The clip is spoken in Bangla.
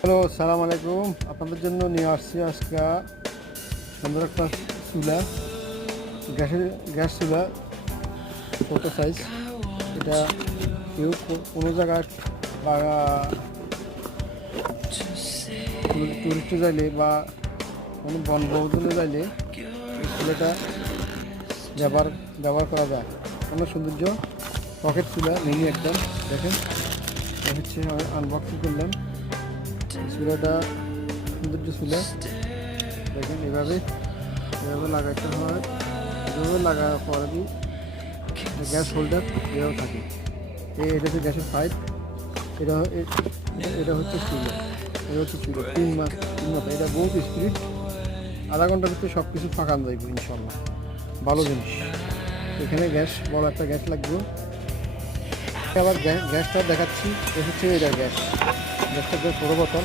হ্যালো, সালাম আলাইকুম। আপনাদের জন্য নিয়ে আসছি আজকে সুন্দর একটা চুলা, গ্যাস চুলা, ছোট সাইজ। এটা কেউ কোনো জায়গায় বা টুরিস্টে যাইলে বা কোনো বনভোজনে যাইলে এই চুলাটা ব্যবহার করা যায়। অনেক সৌন্দর্য পকেট চুলা, মিনি একদম। দেখেন, হচ্ছে আমি আনবক্সিং করলাম চুলাটা। সৌন্দর্য চুলা দেখেন, এভাবে লাগাইতে হয়। এভাবে লাগার পরে গ্যাস হোল্ডার এটাও থাকে। এটা হচ্ছে গ্যাসের পাইপ। এটা এটা হচ্ছে চুলা, এটা হচ্ছে চুলা 3 মাস এটা বহুত স্পিড। আধা ঘন্টার ভিতরে সব কিছু ফাঁকান যাইব ইনশাল্লাহ। ভালো জিনিস। এখানে বড় একটা গ্যাস লাগবে। আবার গ্যাসটা দেখাচ্ছি। এটা হচ্ছে গ্যাসটা ছোটো বোতল।